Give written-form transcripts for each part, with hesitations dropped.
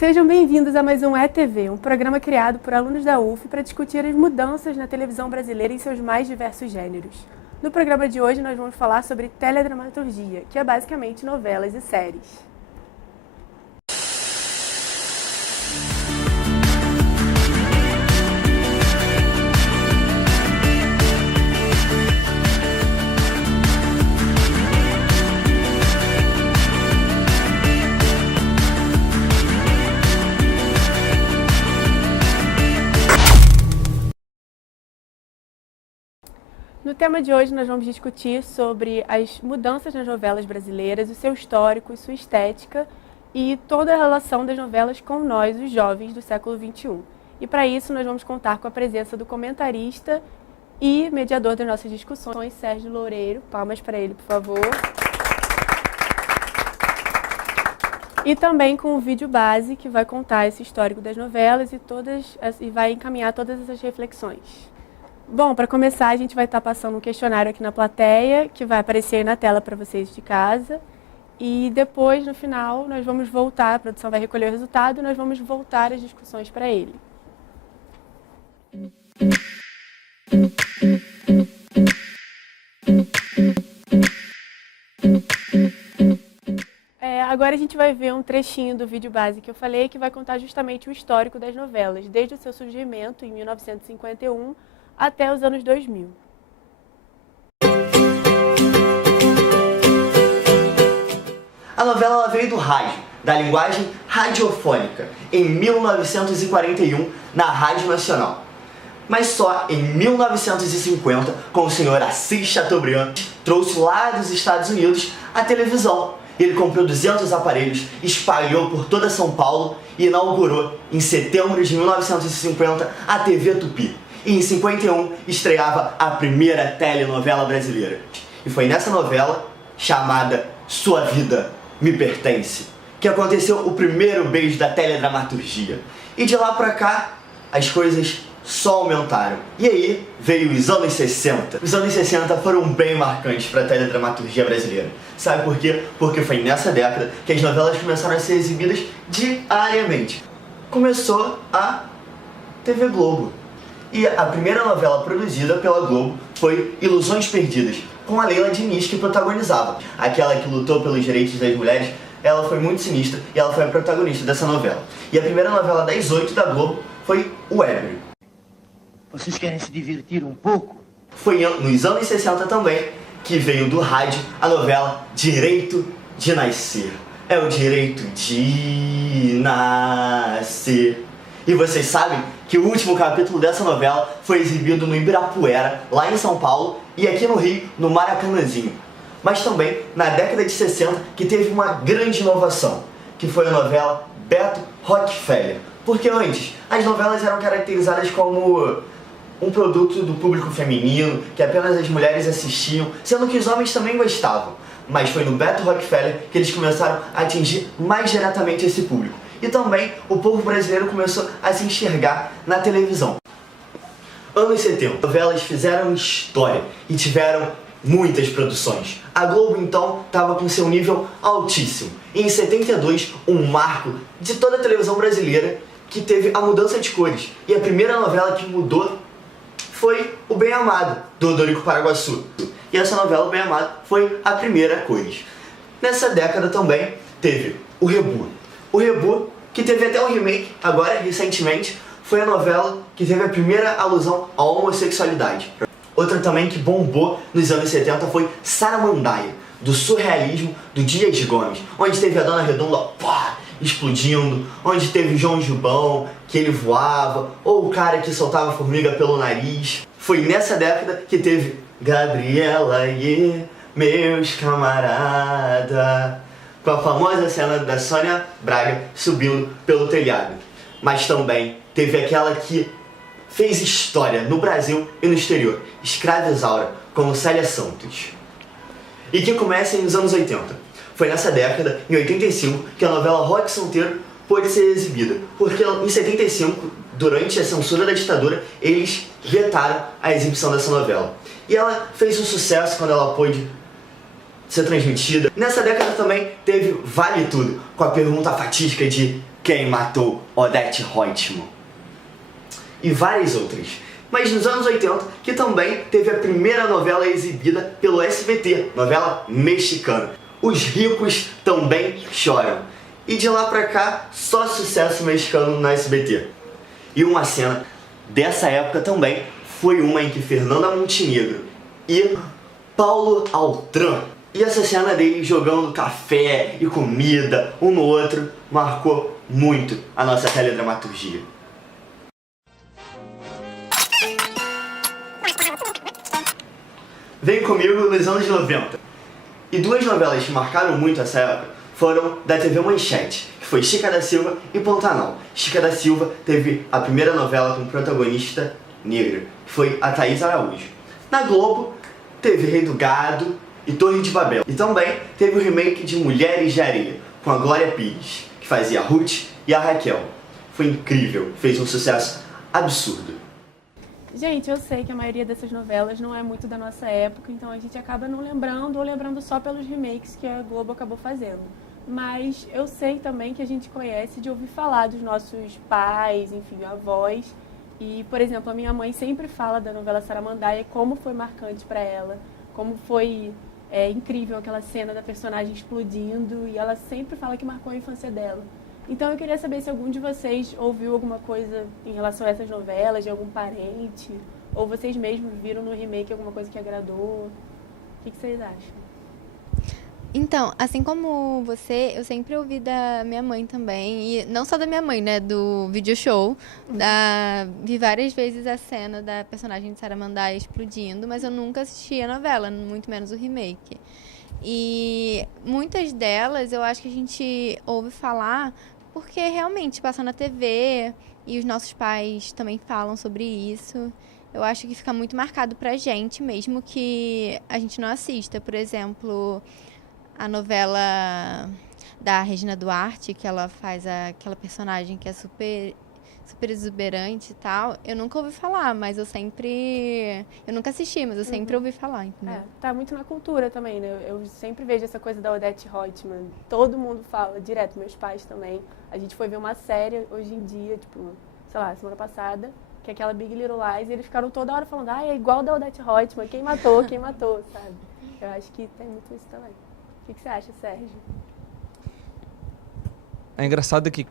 Sejam bem-vindos a mais um ETV, um programa criado por alunos da UF para discutir as mudanças na televisão brasileira em seus mais diversos gêneros. No programa de hoje nós vamos falar sobre teledramaturgia, que é basicamente novelas e séries. No tema de hoje nós vamos discutir sobre as mudanças nas novelas brasileiras, o seu histórico, sua estética e toda a relação das novelas com nós, os jovens do século XXI. E para isso nós vamos contar com a presença do comentarista e mediador das nossas discussões, Sérgio Loureiro. Palmas para ele, por favor. E também com o vídeo base, que vai contar esse histórico das novelas e vai encaminhar todas essas reflexões. Bom, para começar, a gente vai estar passando um questionário aqui na plateia, que vai aparecer aí na tela para vocês de casa. E depois, no final, nós vamos voltar, a produção vai recolher o resultado e nós vamos voltar as discussões para ele. Agora a gente vai ver um trechinho do vídeo base que eu falei, que vai contar justamente o histórico das novelas, desde o seu surgimento, em 1951, até os anos 2000. A novela ela veio do rádio, da linguagem radiofônica, em 1941, na Rádio Nacional. Mas só em 1950, com o senhor Assis Chateaubriand, trouxe lá dos Estados Unidos a televisão. Ele comprou 200 aparelhos, espalhou por toda São Paulo e inaugurou, em setembro de 1950, a TV Tupi. E em 51 estreava a primeira telenovela brasileira. E foi nessa novela, chamada Sua Vida Me Pertence, que aconteceu o primeiro beijo da teledramaturgia. E de lá pra cá, as coisas só aumentaram. E aí veio os anos 60. Os anos 60 foram bem marcantes para a teledramaturgia brasileira. Sabe por quê? Porque foi nessa década que as novelas começaram a ser exibidas diariamente. Começou a TV Globo. E a primeira novela produzida pela Globo foi Ilusões Perdidas, com a Leila Diniz que protagonizava. Aquela que lutou pelos direitos das mulheres, ela foi muito sinistra e ela foi a protagonista dessa novela. E a primeira novela das 8 da Globo foi O Ébrio. Vocês querem se divertir um pouco? Foi nos anos 60 também que veio do rádio a novela Direito de Nascer. É o direito de nascer. E vocês sabem que o último capítulo dessa novela foi exibido no Ibirapuera, lá em São Paulo, e aqui no Rio, no Maracanãzinho. Mas também na década de 60 que teve uma grande inovação, que foi a novela Beto Rockefeller. Porque antes, as novelas eram caracterizadas como um produto do público feminino, que apenas as mulheres assistiam, sendo que os homens também gostavam. Mas foi no Beto Rockefeller que eles começaram a atingir mais diretamente esse público. E também o povo brasileiro começou a se enxergar na televisão. Anos 70, as novelas fizeram história e tiveram muitas produções. A Globo então estava com seu nível altíssimo. E em 72, um marco de toda a televisão brasileira, que teve a mudança de cores. E a primeira novela que mudou foi O Bem Amado, do Odorico Paraguaçu. E essa novela, O Bem Amado, foi a primeira a cores. Nessa década também teve o Rebu. O Rebu, que teve até um remake agora, recentemente, foi a novela que teve a primeira alusão à homossexualidade. Outra também que bombou nos anos 70 foi Saramandaia, do surrealismo do Dias Gomes, onde teve a Dona Redonda explodindo, onde teve João Gilbão, que ele voava, ou o cara que soltava formiga pelo nariz. Foi nessa década que teve Gabriela e meus camarada, com a famosa cena da Sônia Braga subindo pelo telhado. Mas também teve aquela que fez história no Brasil e no exterior, Escrava Isaura, como Célia Santos. E que começa nos anos 80. Foi nessa década, em 85, que a novela Rock Santeiro pôde ser exibida. Porque em 75, durante a censura da ditadura, eles vetaram a exibição dessa novela. E ela fez um sucesso quando ela pôde ser transmitida. Nessa década também teve Vale Tudo, com a pergunta fatídica de Quem Matou Odete Roitman e várias outras. Mas nos anos 80, que também teve a primeira novela exibida pelo SBT, novela mexicana. Os Ricos Também Choram. E de lá pra cá, só sucesso mexicano no SBT. E uma cena dessa época também foi uma em que Fernanda Montenegro e Paulo Altran, e essa cena deles jogando café e comida um no outro, marcou muito a nossa teledramaturgia. Vem comigo nos anos 90. E duas novelas que marcaram muito essa época foram da TV Manchete, que foi Chica da Silva e Pantanal. Chica da Silva teve a primeira novela com protagonista negra, que foi a Thaís Araújo. Na Globo, teve Rei do Gado e Torre de Babel. E também teve o remake de Mulheres de Areia, com a Glória Pires, que fazia a Ruth e a Raquel. Foi incrível, fez um sucesso absurdo. Gente, eu sei que a maioria dessas novelas não é muito da nossa época, então a gente acaba não lembrando ou lembrando só pelos remakes que a Globo acabou fazendo. Mas eu sei também que a gente conhece de ouvir falar dos nossos pais, enfim, avós. E, por exemplo, a minha mãe sempre fala da novela Saramandaia, como foi marcante para ela, como foi incrível aquela cena da personagem explodindo, e ela sempre fala que marcou a infância dela. Então eu queria saber se algum de vocês ouviu alguma coisa em relação a essas novelas, de algum parente, ou vocês mesmos viram no remake alguma coisa que agradou. O que vocês acham? Então, assim como você, eu sempre ouvi da minha mãe também, e não só da minha mãe, né, do video show, vi várias vezes a cena da personagem de Saramandaia explodindo, mas eu nunca assisti a novela, muito menos o remake. E muitas delas eu acho que a gente ouve falar porque realmente passam na TV e os nossos pais também falam sobre isso. Eu acho que fica muito marcado pra gente, mesmo que a gente não assista. Por exemplo, a novela da Regina Duarte, que ela faz aquela personagem que é super exuberante e tal, eu nunca ouvi falar, mas eu nunca assisti, mas eu sempre ouvi falar, entendeu? Tá muito na cultura também, né? Eu sempre vejo essa coisa da Odete Roitman, todo mundo fala direto, meus pais também. A gente foi ver uma série hoje em dia, tipo, sei lá, semana passada, que é aquela Big Little Lies, e eles ficaram toda hora falando, é igual da Odete Roitman, quem matou, sabe? Eu acho que tem muito isso também. O que você acha, Sérgio? É engraçado que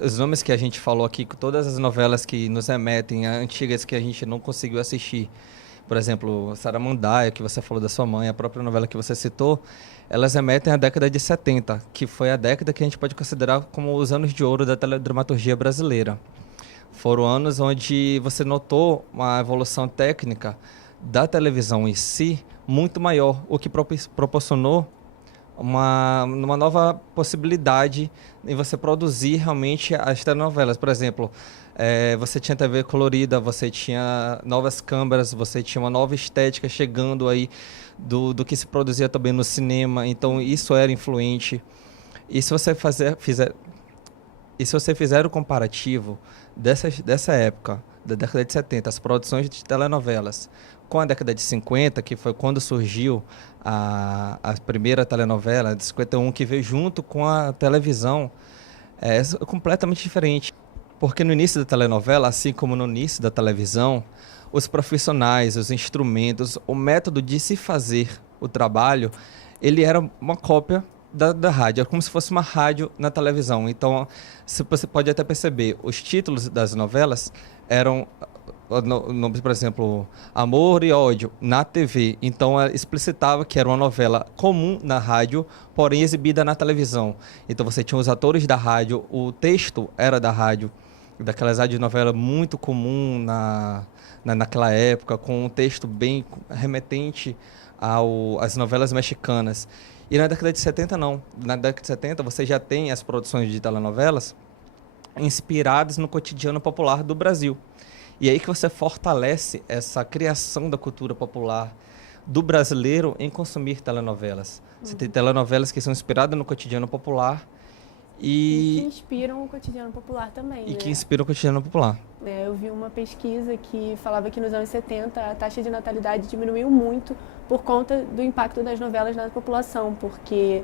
os nomes que a gente falou aqui, todas as novelas que nos remetem a antigas que a gente não conseguiu assistir, por exemplo, Saramandaia, que você falou da sua mãe, a própria novela que você citou, elas remetem à década de 70, que foi a década que a gente pode considerar como os anos de ouro da teledramaturgia brasileira. Foram anos onde você notou uma evolução técnica da televisão em si muito maior, o que proporcionou uma nova possibilidade em você produzir realmente as telenovelas. Por exemplo, você tinha TV colorida, você tinha novas câmeras, você tinha uma nova estética chegando aí do que se produzia também no cinema, então isso era influente. E se você fizer o comparativo dessa época, da década de 70, as produções de telenovelas, com a década de 50, que foi quando surgiu a primeira telenovela, de 51, que veio junto com a televisão, é completamente diferente. Porque no início da telenovela, assim como no início da televisão, os profissionais, os instrumentos, o método de se fazer o trabalho, ele era uma cópia da rádio, é como se fosse uma rádio na televisão. Então, você pode até perceber, os títulos das novelas eram nomes, por exemplo, Amor e Ódio, na TV. Então, explicitava que era uma novela comum na rádio, porém exibida na televisão. Então, você tinha os atores da rádio, o texto era da rádio, daquelas radionovelas muito comum naquela época, com um texto bem remetente às novelas mexicanas. E na década de 70, não. Na década de 70, você já tem as produções de telenovelas inspiradas no cotidiano popular do Brasil. E aí que você fortalece essa criação da cultura popular do brasileiro em consumir telenovelas. Você tem telenovelas que são inspiradas no cotidiano popular e que inspiram o cotidiano popular também, que inspiram o cotidiano popular. Eu vi uma pesquisa que falava que nos anos 70 a taxa de natalidade diminuiu muito por conta do impacto das novelas na população, porque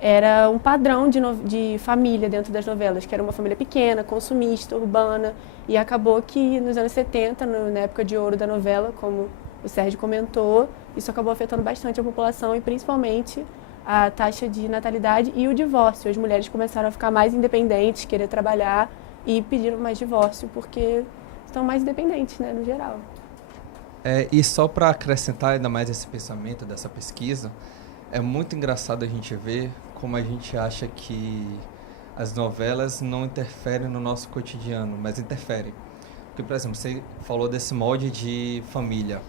era um padrão de família dentro das novelas, que era uma família pequena, consumista, urbana, e acabou que nos anos 70, na época de ouro da novela, como o Sérgio comentou, isso acabou afetando bastante a população e principalmente a taxa de natalidade e o divórcio. As mulheres começaram a ficar mais independentes, querer trabalhar e pediram mais divórcio porque estão mais independentes, né, no geral. E só para acrescentar ainda mais esse pensamento dessa pesquisa, é muito engraçado a gente ver como a gente acha que as novelas não interferem no nosso cotidiano, mas interferem. Porque, por exemplo, você falou desse molde de família.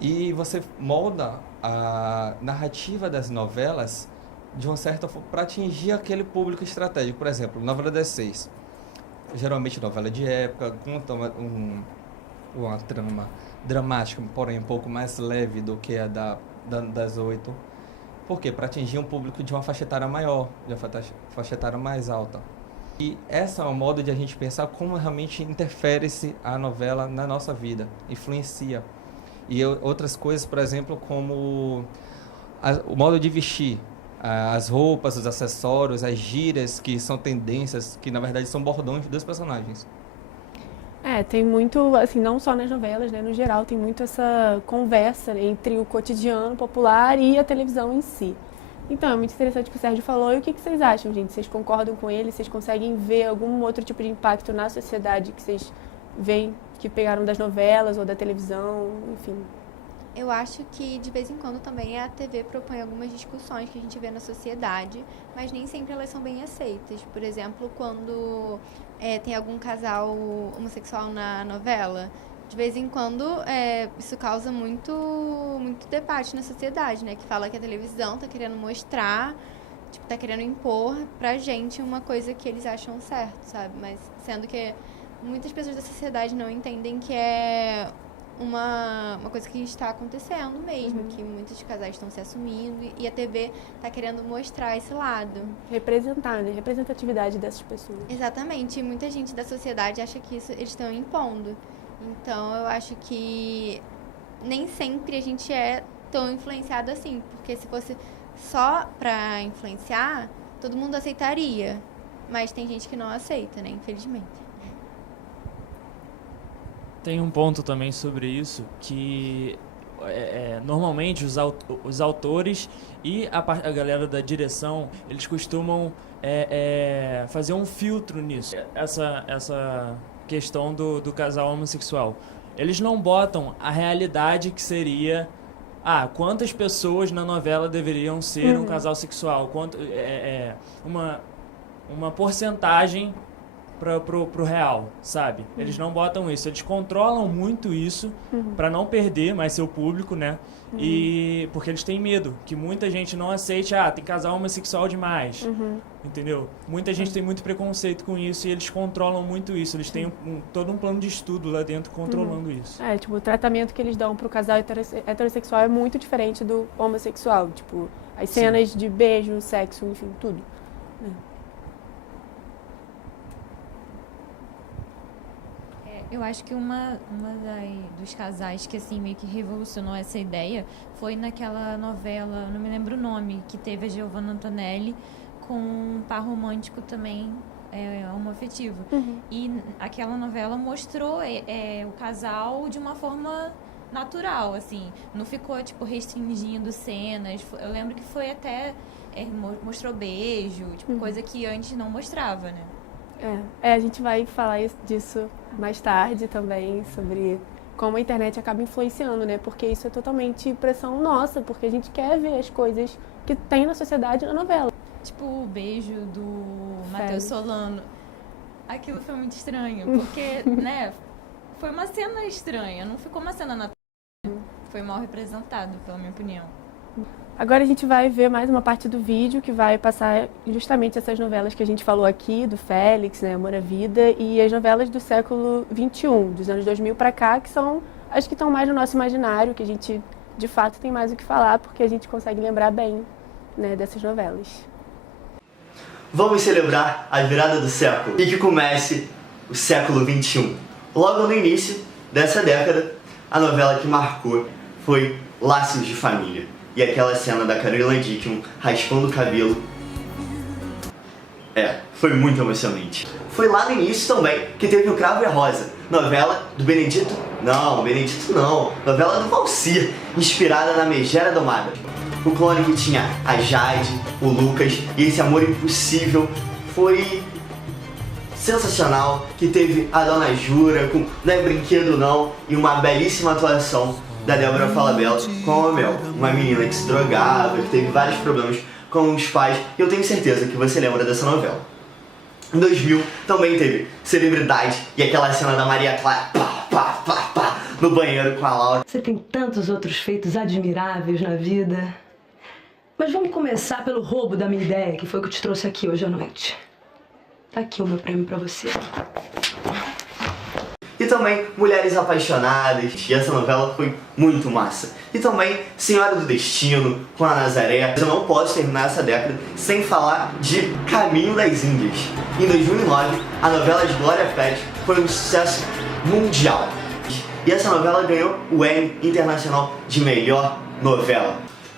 E você molda a narrativa das novelas de uma certa forma para atingir aquele público estratégico. Por exemplo, novela das 6. Geralmente novela de época, conta uma trama dramática, porém um pouco mais leve do que a das 8. Por quê? Para atingir um público de uma faixa etária maior, de uma faixa etária mais alta. E essa é um modo de a gente pensar como realmente interfere-se a novela na nossa vida, influencia. E outras coisas, por exemplo, como o modo de vestir, as roupas, os acessórios, as gírias, que são tendências, que na verdade são bordões dos personagens. Tem muito, assim, não só nas novelas, né, no geral, tem muito essa conversa entre o cotidiano popular e a televisão em si. Então, é muito interessante o que o Sérgio falou. E o que vocês acham, gente? Vocês concordam com ele? Vocês conseguem ver algum outro tipo de impacto na sociedade que vocês veem que pegaram das novelas ou da televisão, enfim? Eu acho que de vez em quando também a TV propõe algumas discussões que a gente vê na sociedade, mas nem sempre elas são bem aceitas. Por exemplo, quando tem algum casal homossexual na novela, de vez em quando isso causa muito debate na sociedade, né? Que fala que a televisão tá querendo mostrar, tipo, tá querendo impor pra gente uma coisa que eles acham certo, sabe? Mas sendo que muitas pessoas da sociedade não entendem que é uma coisa que está acontecendo mesmo, que muitos casais estão se assumindo e a TV está querendo mostrar esse lado. Representar, né? Representatividade dessas pessoas. Exatamente. E muita gente da sociedade acha que isso eles estão impondo. Então, eu acho que nem sempre a gente é tão influenciado assim, porque se fosse só para influenciar, todo mundo aceitaria. Mas tem gente que não aceita, né? Infelizmente. Tem um ponto também sobre isso, que normalmente os autores e a galera da direção, eles costumam fazer um filtro nisso. Essa questão do casal homossexual. Eles não botam a realidade que seria... quantas pessoas na novela deveriam ser um casal sexual? Uma porcentagem pro real, sabe? Eles não botam isso, eles controlam muito isso para não perder mais seu público, né? E porque eles têm medo que muita gente não aceite, tem casal homossexual demais, entendeu? Muita gente tem muito preconceito com isso e eles controlam muito isso, eles têm todo um plano de estudo lá dentro controlando isso. Tipo, o tratamento que eles dão pro casal heterossexual é muito diferente do homossexual, tipo, as cenas de beijo, sexo, enfim, tudo. Eu acho que uma dos casais que assim meio que revolucionou essa ideia foi naquela novela, não me lembro o nome, que teve a Giovanna Antonelli com um par romântico também homoafetivo. E aquela novela mostrou o casal de uma forma natural, assim, não ficou tipo restringindo cenas. Eu lembro que foi até mostrou beijo, tipo coisa que antes não mostrava, né? A gente vai falar disso mais tarde também, sobre como a internet acaba influenciando, né? Porque isso é totalmente pressão nossa, porque a gente quer ver as coisas que tem na sociedade na novela. Tipo o beijo do Matheus Solano. Aquilo foi muito estranho, porque, né, foi uma cena estranha, não ficou uma cena natural. Foi mal representado, pela minha opinião. Agora a gente vai ver mais uma parte do vídeo que vai passar justamente essas novelas que a gente falou aqui, do Félix, né, Amor à Vida, e as novelas do século XXI, dos anos 2000 para cá, que são as que estão mais no nosso imaginário, que a gente, de fato, tem mais o que falar, porque a gente consegue lembrar bem, né, dessas novelas. Vamos celebrar a virada do século e que comece o século XXI. Logo no início dessa década, a novela que marcou foi Laços de Família. E aquela cena da Carolina Dickman raspando o cabelo Foi muito emocionante. Foi lá no início também que teve o Cravo e a Rosa, novela do Benedito não, novela do Valcir, inspirada na Megera Domada. O clone que tinha a Jade, o Lucas e esse amor impossível foi sensacional, que teve a Dona Jura com Não é Brinquedo Não e uma belíssima atuação da Débora Falabella com a Mel, uma menina que se drogava, que teve vários problemas com os pais, e eu tenho certeza que você lembra dessa novela. Em 2000 também teve Celebridade e aquela cena da Maria Clara no banheiro com a Laura. Você tem tantos outros feitos admiráveis na vida. Mas vamos começar pelo roubo da minha ideia, que foi o que te trouxe aqui hoje à noite. Tá aqui o meu prêmio pra você. E também Mulheres Apaixonadas, e essa novela foi muito massa. E também Senhora do Destino, com a Nazaré. Eu não posso terminar essa década sem falar de Caminho das Índias. Em 2009, a novela de Glória Pérez foi um sucesso mundial. E essa novela ganhou o Emmy Internacional de Melhor Novela.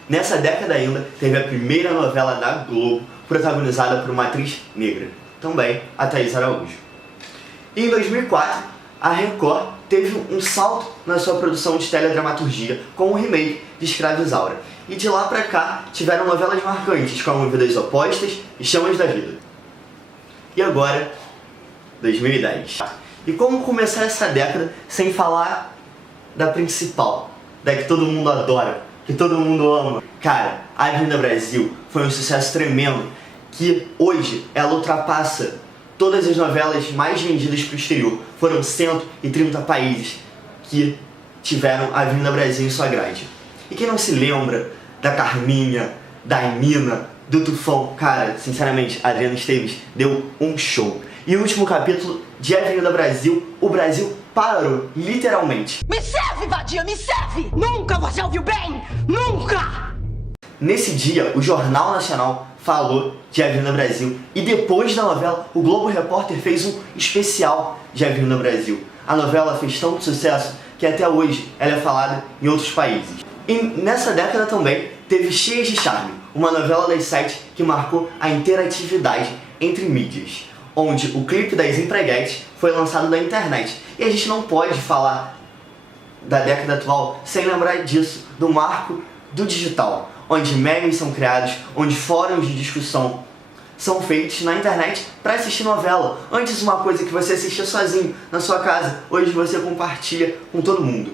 Nessa década ainda, teve a primeira novela da Globo, protagonizada por uma atriz negra, também a Thaís Araújo. E em 2004, a Record teve um salto na sua produção de teledramaturgia com o remake de Escrava Isaura. E de lá pra cá tiveram novelas marcantes como Vidas Opostas e Chamas da Vida. E agora, 2010. E como começar essa década sem falar da principal, da que todo mundo adora, que todo mundo ama? Cara, a Avenida Brasil foi um sucesso tremendo, que hoje ela ultrapassa todas as novelas mais vendidas para o exterior. Foram 130 países que tiveram a Avenida Brasil em sua grade. E quem não se lembra da Carminha, da Nina, do Tufão? Cara, sinceramente, a Adriana Esteves deu um show. E o último capítulo de Avenida Brasil, o Brasil parou, literalmente. Me serve, vadia, me serve! Nunca você ouviu bem! Nunca! Nesse dia, o Jornal Nacional falou de Avenida Brasil. E depois da novela, o Globo Repórter fez um especial de Avenida Brasil. A novela fez tanto sucesso que até hoje ela é falada em outros países. E nessa década também teve Cheias de Charme, uma novela das 7 que marcou a interatividade entre mídias, onde o clipe das Empreguetes foi lançado na internet. E a gente não pode falar da década atual sem lembrar disso, do marco do digital, onde memes são criados, onde fóruns de discussão são feitos na internet para assistir novela. Antes uma coisa que você assistia sozinho na sua casa, hoje você compartilha com todo mundo.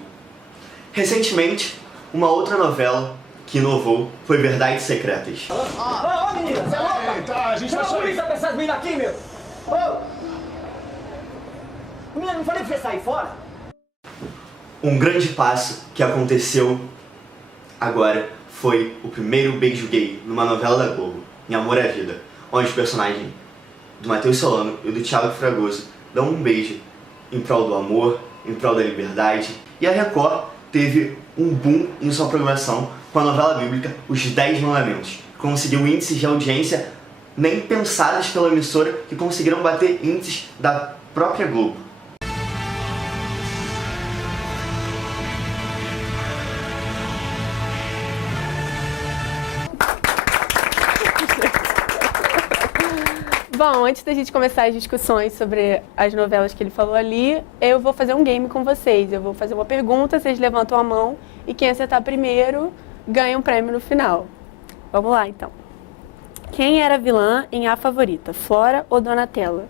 Recentemente, uma outra novela que inovou foi Verdades Secretas. Ô, menina, você é louca? Tá, a gente vai sair. Polícia pra essas meninas aqui, meu! Ô! Menina, não falei pra você sair fora? Um grande passo que aconteceu agora foi o primeiro beijo gay numa novela da Globo, em Amor à Vida, onde os personagens do Matheus Solano e do Thiago Fragoso dão um beijo em prol do amor, em prol da liberdade. E a Record teve um boom em sua programação com a novela bíblica Os 10 Mandamentos, que conseguiu índices de audiência nem pensados pela emissora, que conseguiram bater índices da própria Globo. Bom, antes da gente começar as discussões sobre as novelas que ele falou ali, eu vou fazer um game com vocês. Eu vou fazer uma pergunta, vocês levantam a mão e quem acertar primeiro ganha um prêmio no final. Vamos lá, então. Quem era a vilã em A Favorita, Flora ou Donatella?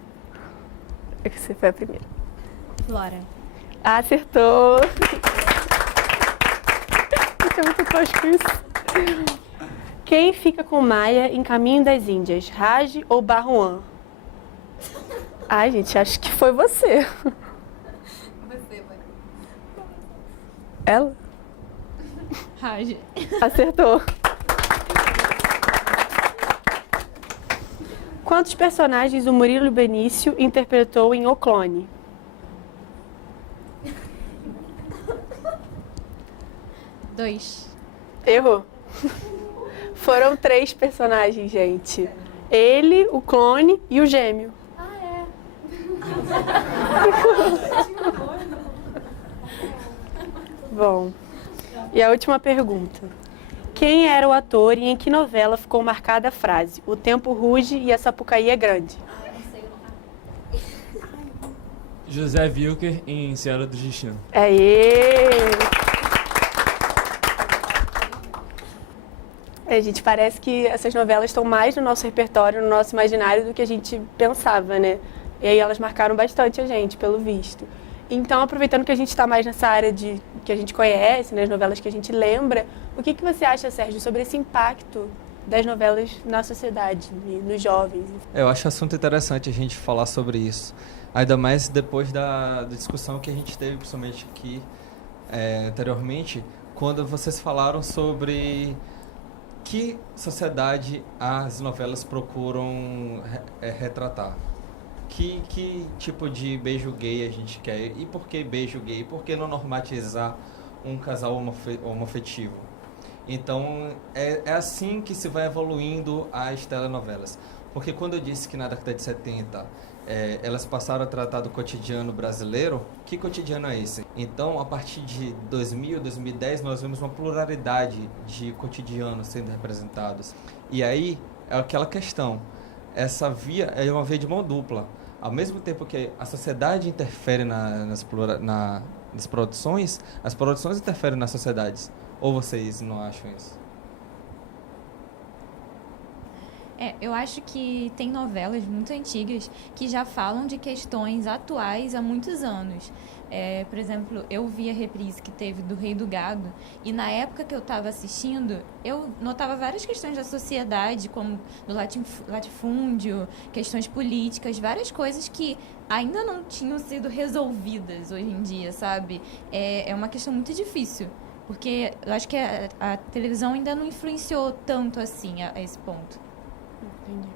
Você foi a primeira. Flora. Acertou! Isso é muito tosco isso. Quem fica com Maia em Caminho das Índias, Raj ou Barruan? Ai, gente, acho que foi você. Você, mãe. Ela? Raj. Acertou. Quantos personagens o Murilo Benício interpretou em O Clone? Dois. Errou. Foram 3 personagens, gente. Ele, o clone e o gêmeo. Bom, e a última pergunta. Quem era o ator e em que novela ficou marcada a frase "O tempo ruge e a Sapucaí é grande"? José Wilker em Senhora do Destino. Aê! Gente, parece que essas novelas estão mais no nosso repertório, no nosso imaginário do que a gente pensava, né? E aí elas marcaram bastante a gente, pelo visto. Então, aproveitando que a gente está mais nessa área que a gente conhece, né, as novelas que a gente lembra, o que você acha, Sérgio, sobre esse impacto das novelas na sociedade e nos jovens? Eu acho assunto interessante a gente falar sobre isso. Ainda mais depois da discussão que a gente teve, principalmente aqui anteriormente, quando vocês falaram sobre que sociedade as novelas procuram retratar. Que tipo de beijo gay a gente quer? E por que beijo gay? Por que não normatizar um casal homoafetivo? Então, é assim que se vai evoluindo as telenovelas. Porque quando eu disse que na década de 70 elas passaram a tratar do cotidiano brasileiro, que cotidiano é esse? Então, a partir de 2000, 2010, nós vemos uma pluralidade de cotidianos sendo representados. E aí, é aquela questão. Essa via é uma via de mão dupla. Ao mesmo tempo que a sociedade interfere nas produções, as produções interferem nas sociedades. Ou vocês não acham isso? Eu acho que tem novelas muito antigas que já falam de questões atuais há muitos anos. Por exemplo, eu vi a reprise que teve do Rei do Gado e na época que eu estava assistindo, eu notava várias questões da sociedade, como do latifúndio, questões políticas, várias coisas que ainda não tinham sido resolvidas hoje em dia, sabe? É uma questão muito difícil, porque eu acho que a televisão ainda não influenciou tanto assim a esse ponto. Entendi.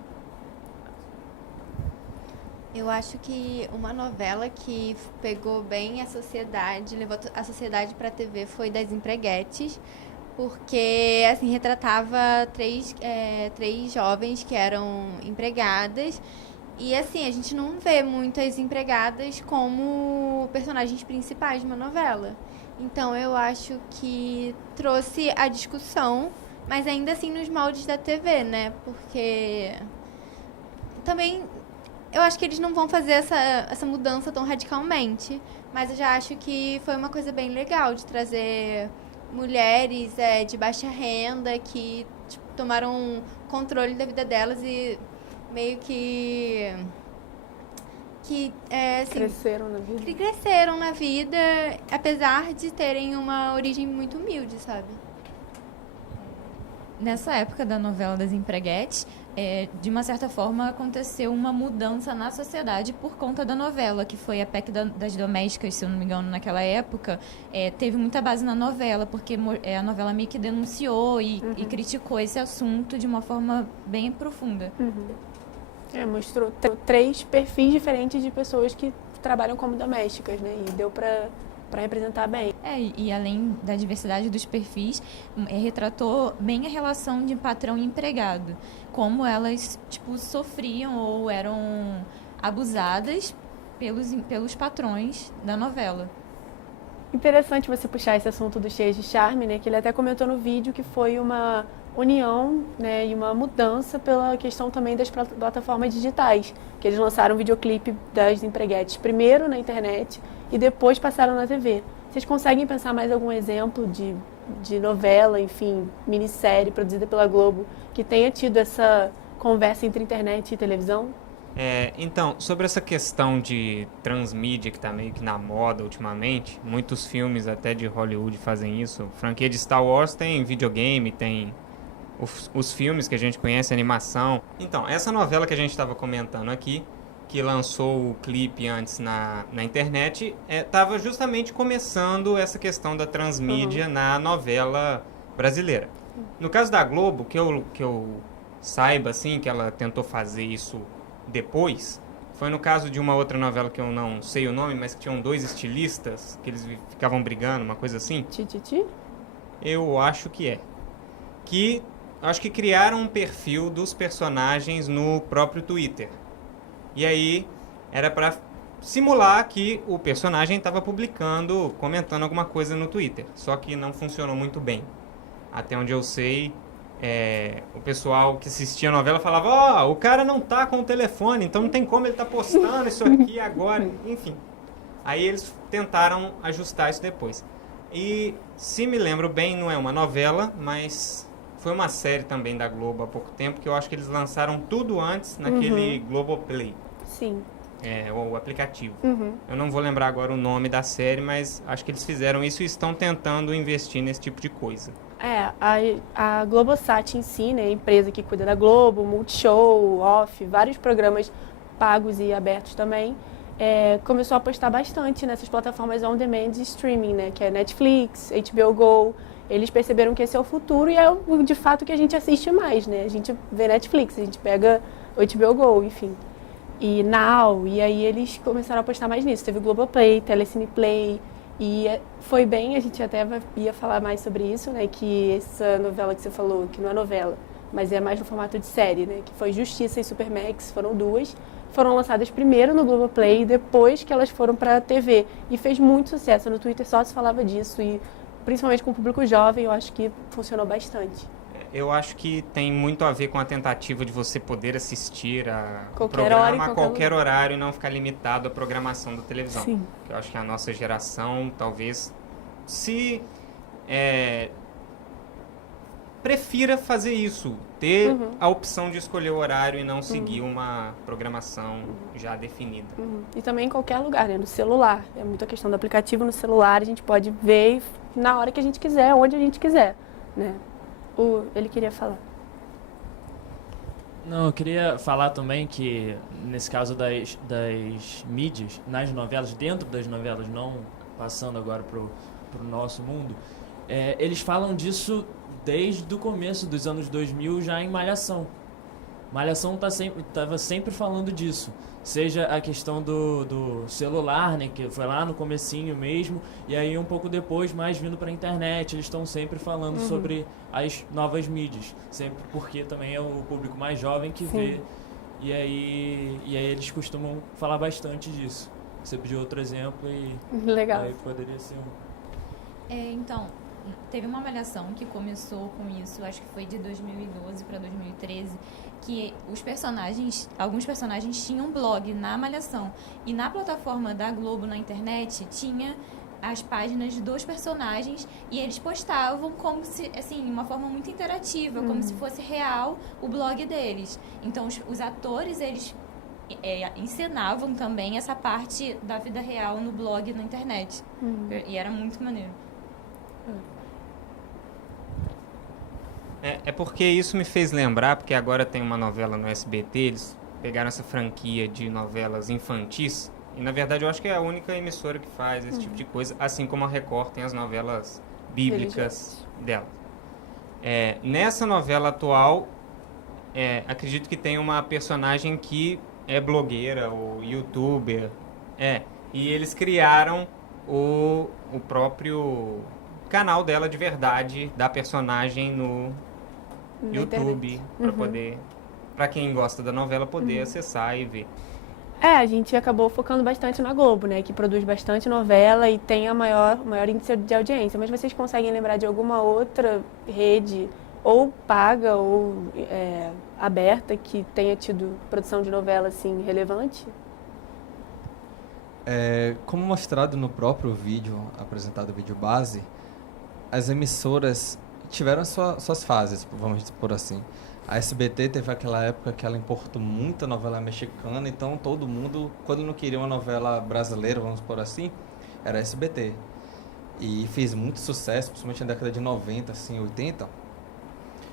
Eu acho que uma novela que pegou bem a sociedade, levou a sociedade para a TV foi Das Empreguetes, porque assim retratava três jovens que eram empregadas e assim a gente não vê muitas empregadas como personagens principais de uma novela. Então eu acho que trouxe a discussão, mas ainda assim nos moldes da TV, né? Porque também eu acho que eles não vão fazer essa mudança tão radicalmente, mas eu já acho que foi uma coisa bem legal de trazer mulheres de baixa renda que tomaram controle da vida delas e meio que assim, Cresceram na vida. que cresceram na vida, apesar de terem uma origem muito humilde, sabe? Nessa época da novela Das Empreguetes, de uma certa forma aconteceu uma mudança na sociedade por conta da novela, que foi a PEC das domésticas, se eu não me engano, naquela época. Teve muita base na novela, porque a novela meio que denunciou e criticou esse assunto de uma forma bem profunda. Mostrou 3 perfis diferentes de pessoas que trabalham como domésticas, né? E deu para representar bem. E além da diversidade dos perfis, retratou bem a relação de patrão e empregado, como elas sofriam ou eram abusadas pelos patrões da novela. Interessante você puxar esse assunto do Cheias de Charme, né? Que ele até comentou no vídeo que foi uma união, né, e uma mudança pela questão também das plataformas digitais, que eles lançaram o videoclipe das Empreguetes primeiro na internet e depois passaram na TV. Vocês conseguem pensar mais algum exemplo de novela, enfim, minissérie produzida pela Globo que tenha tido essa conversa entre internet e televisão? Então, sobre essa questão de transmídia que está meio que na moda ultimamente, muitos filmes até de Hollywood fazem isso. Franquia de Star Wars tem videogame, tem os filmes que a gente conhece, animação. Então, essa novela que a gente estava comentando aqui, que lançou o clipe antes na internet, estava justamente começando essa questão da transmídia na novela brasileira. No caso da Globo, que eu saiba assim, que ela tentou fazer isso depois, foi no caso de uma outra novela que eu não sei o nome, mas que tinham 2 estilistas, que eles ficavam brigando, uma coisa assim. Tititi? Eu acho que é. Que acho que criaram um perfil dos personagens no próprio Twitter. E aí era para simular que o personagem estava publicando, comentando alguma coisa no Twitter. Só que não funcionou muito bem. até onde eu sei, o pessoal que assistia a novela falava, o cara não tá com o telefone, então não tem como ele tá postando isso aqui agora, enfim. Aí eles tentaram ajustar isso depois. E, se me lembro bem, não é uma novela, mas foi uma série também da Globo há pouco tempo, que eu acho que eles lançaram tudo antes naquele Globoplay. Sim. O aplicativo. Uhum. Eu não vou lembrar agora o nome da série, mas acho que eles fizeram isso e estão tentando investir nesse tipo de coisa. A Globosat em si, né, a empresa que cuida da Globo, Multishow, Off, vários programas pagos e abertos também, começou a apostar bastante nessas plataformas on-demand de streaming, né, que é Netflix, HBO Go. Eles perceberam que esse é o futuro e é de fato que a gente assiste mais, né? A gente vê Netflix, a gente pega o HBO Go, enfim. E Now, e aí eles começaram a apostar mais nisso. Teve o Globoplay, Telecine Play, e foi bem, a gente até ia falar mais sobre isso, né? Que essa novela que você falou, que não é novela, mas é mais no formato de série, né? Que foi Justiça e Supermax, foram duas. Foram lançadas primeiro no Globoplay, depois que elas foram para a TV. E fez muito sucesso. No Twitter só se falava disso, e principalmente com o público jovem, eu acho que funcionou bastante. Eu acho que tem muito a ver com a tentativa de você poder assistir o Qualquer programa hora, a qualquer horário e não ficar limitado à programação da televisão. Sim. Eu acho que a nossa geração talvez prefira fazer isso, ter a opção de escolher o horário e não seguir uma programação já definida. E também em qualquer lugar, né? No celular. É muito a questão do aplicativo no celular, a gente pode ver na hora que a gente quiser, onde a gente quiser, né? Ele queria falar. Não, eu queria falar também que, nesse caso das mídias, nas novelas, dentro das novelas, não passando agora pro nosso mundo, eles falam disso desde o começo dos anos 2000, já em Malhação. Malhação estava sempre falando disso. Seja a questão do celular, né, que foi lá no comecinho mesmo, e aí um pouco depois, mais vindo para a internet, eles estão sempre falando sobre as novas mídias, sempre porque também é o público mais jovem que vê, e aí eles costumam falar bastante disso. Você pediu outro exemplo e legal. Aí poderia ser Então, teve uma Malhação que começou com isso, acho que foi de 2012 para 2013, que alguns personagens tinham blog na Malhação. E na plataforma da Globo na internet tinha as páginas dos personagens e eles postavam como se, assim, uma forma muito interativa, como se fosse real o blog deles. Então os atores, eles encenavam também essa parte da vida real no blog na internet. E era muito maneiro. É porque isso me fez lembrar, porque agora tem uma novela no SBT, eles pegaram essa franquia de novelas infantis, e na verdade eu acho que é a única emissora que faz esse tipo de coisa, assim como a Record tem as novelas bíblicas dela. Nessa novela atual, acredito que tem uma personagem que é blogueira ou youtuber, e eles criaram o próprio canal dela de verdade, da personagem no YouTube, para quem gosta da novela poder acessar e ver. A gente acabou focando bastante na Globo, né, que produz bastante novela e tem a maior índice de audiência. Mas vocês conseguem lembrar de alguma outra rede, ou paga ou aberta, que tenha tido produção de novela assim relevante? Como mostrado no próprio vídeo apresentado, vídeo base, as emissoras tiveram suas fases, vamos por assim. A SBT teve aquela época que ela importou muita novela mexicana, então todo mundo, quando não queria uma novela brasileira, vamos por assim, era a SBT. E fez muito sucesso, principalmente na década de 90, assim, 80.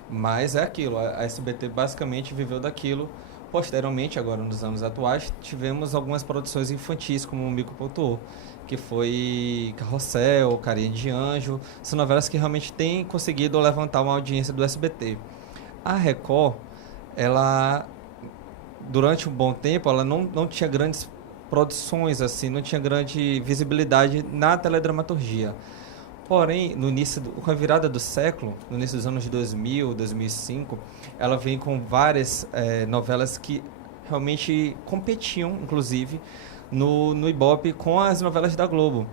Mas é aquilo, a SBT basicamente viveu daquilo. Posteriormente, agora nos anos atuais, tivemos algumas produções infantis, como o Mico pontuou, que foi Carrossel, Carinha de Anjo, são novelas que realmente têm conseguido levantar uma audiência do SBT. A Record, ela, durante um bom tempo, ela não tinha grandes produções, assim, não tinha grande visibilidade na teledramaturgia. Porém, com a virada do século, no início dos anos 2000, 2005, ela vem com várias novelas que realmente competiam, inclusive, no Ibope com as novelas da Globo.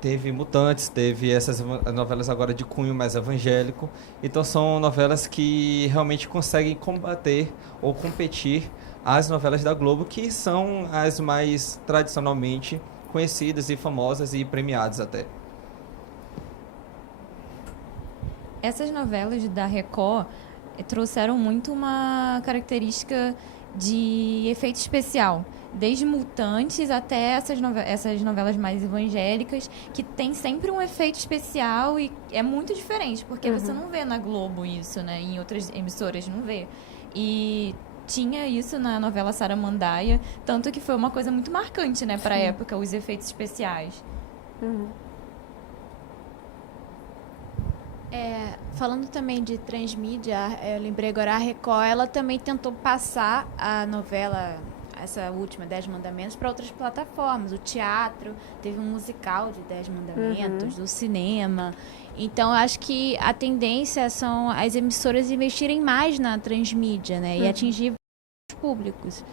teve Mutantes, teve essas novelas agora de cunho mais evangélico. Então são novelas que realmente conseguem combater ou competir às novelas da Globo, que são as mais tradicionalmente conhecidas e famosas e premiadas até. Essas novelas da Record trouxeram muito uma característica de efeito especial. Desde Mutantes até essas novelas mais evangélicas, que tem sempre um efeito especial e é muito diferente, porque você não vê na Globo isso, né? Em outras emissoras não vê. E tinha isso na novela Saramandaia, tanto que foi uma coisa muito marcante, né, para a época, os efeitos especiais. Falando também de transmídia, eu lembrei agora, a Record, ela também tentou passar a novela, essa última, 10 Mandamentos, para outras plataformas. O teatro, teve um musical de 10 Mandamentos, o cinema. Então, eu acho que a tendência são as emissoras investirem mais na transmídia, né? E atingir os públicos.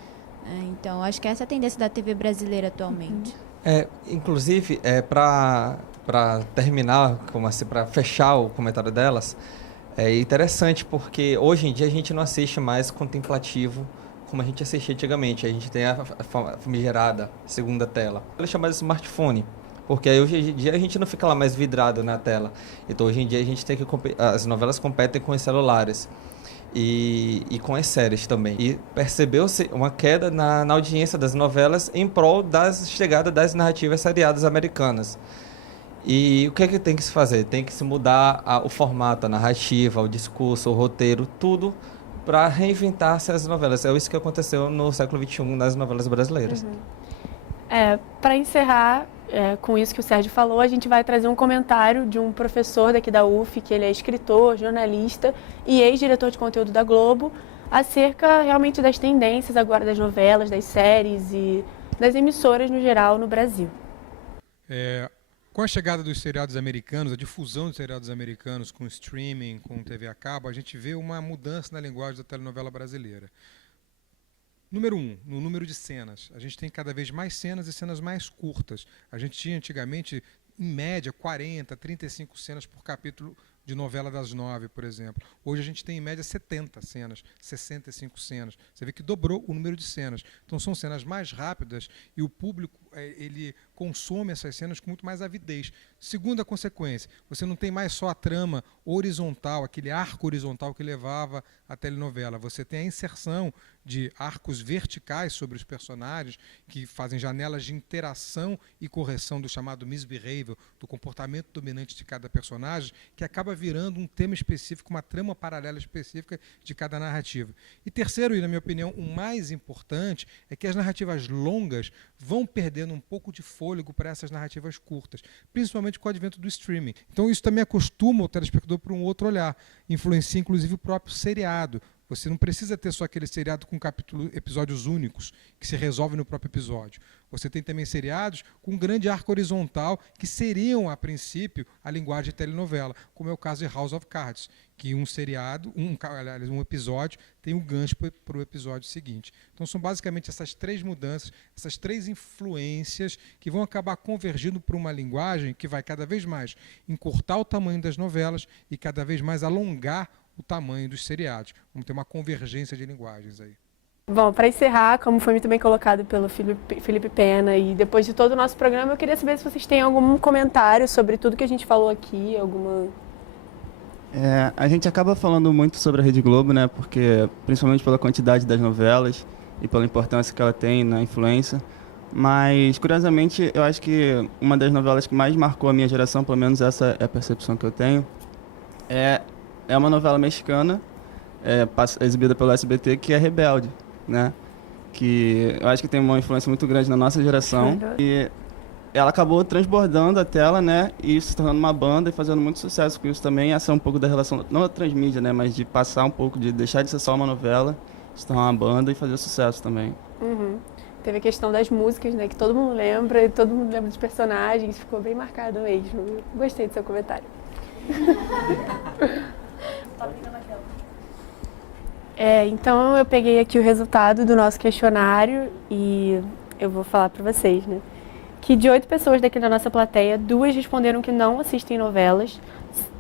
Então, eu acho que essa é a tendência da TV brasileira atualmente. Inclusive, para terminar, como assim, para fechar o comentário delas, é interessante porque hoje em dia a gente não assiste mais contemplativo como a gente assistia antigamente. A gente tem a famigerada segunda tela. Ela é chamada de smartphone, porque aí hoje em dia a gente não fica lá mais vidrado na tela. Então hoje em dia a gente tem que as novelas competem com os celulares e com as séries também. E percebeu-se uma queda na audiência das novelas em prol da chegada das narrativas seriadas americanas. E o que é que tem que se fazer? Tem que se mudar o formato, a narrativa, o discurso, o roteiro, tudo para reinventar-se as novelas. É isso que aconteceu no século XXI nas novelas brasileiras. Para encerrar, com isso que o Sérgio falou, a gente vai trazer um comentário de um professor daqui da UF, que ele é escritor, jornalista e ex-diretor de conteúdo da Globo, acerca realmente das tendências agora das novelas, das séries e das emissoras no geral no Brasil. Com a chegada dos seriados americanos, a difusão dos seriados americanos com streaming, com TV a cabo, a gente vê uma mudança na linguagem da telenovela brasileira. Número 1, no número de cenas. A gente tem cada vez mais cenas e cenas mais curtas. A gente tinha antigamente, em média, 40, 35 cenas por capítulo de novela das 9, por exemplo. Hoje a gente tem, em média, 70 cenas, 65 cenas. Você vê que dobrou o número de cenas. Então são cenas mais rápidas e o público ele consome essas cenas com muito mais avidez. Segunda consequência, você não tem mais só a trama horizontal, aquele arco horizontal que levava a telenovela. Você tem a inserção de arcos verticais sobre os personagens, que fazem janelas de interação e correção do chamado misbehavior, do comportamento dominante de cada personagem, que acaba virando um tema específico, uma trama paralela específica de cada narrativa. E terceiro, e na minha opinião o mais importante, é que as narrativas longas vão perdendo um pouco de fôlego para essas narrativas curtas, principalmente com o advento do streaming. Então isso também acostuma o telespectador para um outro olhar, influencia inclusive o próprio seriado. Você não precisa ter só aquele seriado com episódios únicos, que se resolve no próprio episódio. Você tem também seriados com um grande arco horizontal, que seriam, a princípio, a linguagem de telenovela, como é o caso de House of Cards, que um seriado, um episódio, tem um gancho para o episódio seguinte. Então são basicamente essas três mudanças, essas três influências que vão acabar convergindo para uma linguagem que vai cada vez mais encurtar o tamanho das novelas e cada vez mais alongar o tamanho dos seriados. Vamos ter uma convergência de linguagens aí. Bom, para encerrar, como foi muito bem colocado pelo Felipe Pena, e depois de todo o nosso programa, eu queria saber se vocês têm algum comentário sobre tudo que a gente falou aqui, alguma... A gente acaba falando muito sobre a Rede Globo, né? Porque, principalmente pela quantidade das novelas e pela importância que ela tem na influência. Mas, curiosamente, eu acho que uma das novelas que mais marcou a minha geração, pelo menos essa é a percepção que eu tenho, é uma novela mexicana, exibida pelo SBT, que é Rebelde, né? Que eu acho que tem uma influência muito grande na nossa geração. E ela acabou transbordando a tela, né? E se tornando uma banda e fazendo muito sucesso com isso também. Essa é um pouco da relação, não da transmídia, né? Mas de passar um pouco, de deixar de ser só uma novela, se tornar uma banda e fazer sucesso também. Teve a questão das músicas, né? Que todo mundo lembra, e todo mundo lembra dos personagens. Ficou bem marcado mesmo. Eu gostei do seu comentário. Então eu peguei aqui o resultado do nosso questionário e eu vou falar para vocês, né? que de 8 pessoas daqui da nossa plateia, 2 responderam que não assistem novelas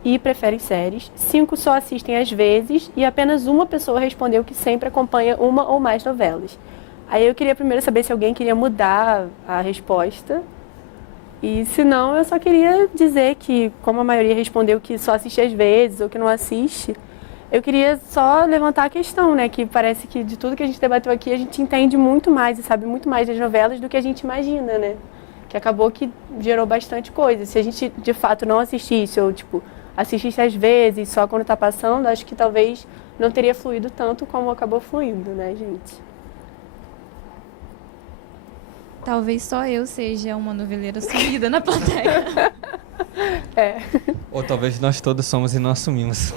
e preferem séries, 5 só assistem às vezes e apenas uma pessoa respondeu que sempre acompanha uma ou mais novelas. Aí eu queria primeiro saber se alguém queria mudar a resposta. E se não, eu só queria dizer que, como a maioria respondeu que só assiste às vezes ou que não assiste, eu queria só levantar a questão, né? Que parece que de tudo que a gente debateu aqui, a gente entende muito mais e sabe muito mais das novelas do que a gente imagina, né? Que acabou que gerou bastante coisa. Se a gente, de fato, não assistisse ou, tipo, assistisse às vezes, só quando tá passando, acho que talvez não teria fluído tanto como acabou fluindo, né, gente? Talvez só eu seja uma noveleira sumida na plateia. É. Ou talvez nós todos somos e não assumimos.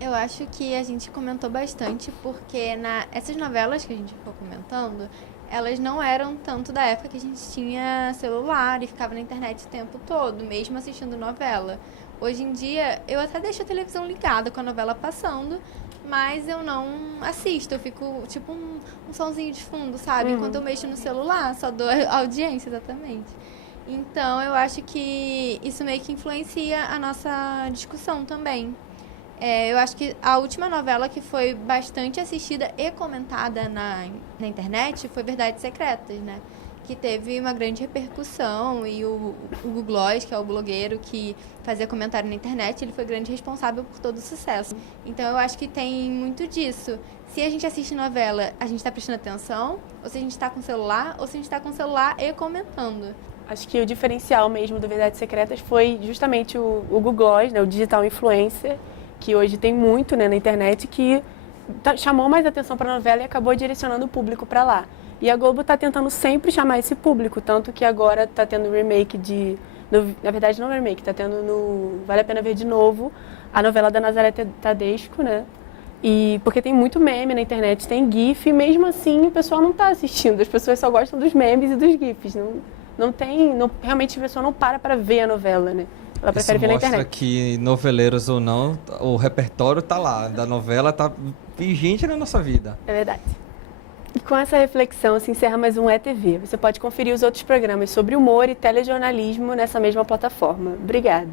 Eu acho que a gente comentou bastante porque essas novelas que a gente ficou comentando, elas não eram tanto da época que a gente tinha celular e ficava na internet o tempo todo, mesmo assistindo novela. Hoje em dia, eu até deixo a televisão ligada com a novela passando, mas eu não assisto, eu fico tipo um sonzinho de fundo, sabe? Enquanto eu mexo no celular, só dou audiência, exatamente. Então, eu acho que isso meio que influencia a nossa discussão também. Eu acho que a última novela que foi bastante assistida e comentada na internet foi Verdades Secretas, né? Que teve uma grande repercussão e o Hugo Gloss, que é o blogueiro que fazia comentário na internet, ele foi grande responsável por todo o sucesso. Então eu acho que tem muito disso. Se a gente assiste novela, a gente está prestando atenção, ou se a gente está com o celular, ou se a gente está com o celular e comentando. Acho que o diferencial mesmo do Verdades Secretas foi justamente o Hugo Gloss, né, o digital influencer, que hoje tem muito, né, na internet, que chamou mais atenção para a novela e acabou direcionando o público para lá. E a Globo está tentando sempre chamar esse público, tanto que agora está tendo remake na verdade não remake, está tendo no Vale a Pena Ver de Novo, a novela da Nazaré Tedesco, né? E porque tem muito meme na internet, tem GIF, e mesmo assim o pessoal não está assistindo, as pessoas só gostam dos memes e dos GIFs, realmente a pessoa não para ver a novela, né? Ela prefere ver na internet. Mostra que, noveleiros ou não, o repertório tá lá, da novela tá vigente na nossa vida. É verdade. E com essa reflexão se encerra mais um ETV. Você pode conferir os outros programas sobre humor e telejornalismo nessa mesma plataforma. Obrigada.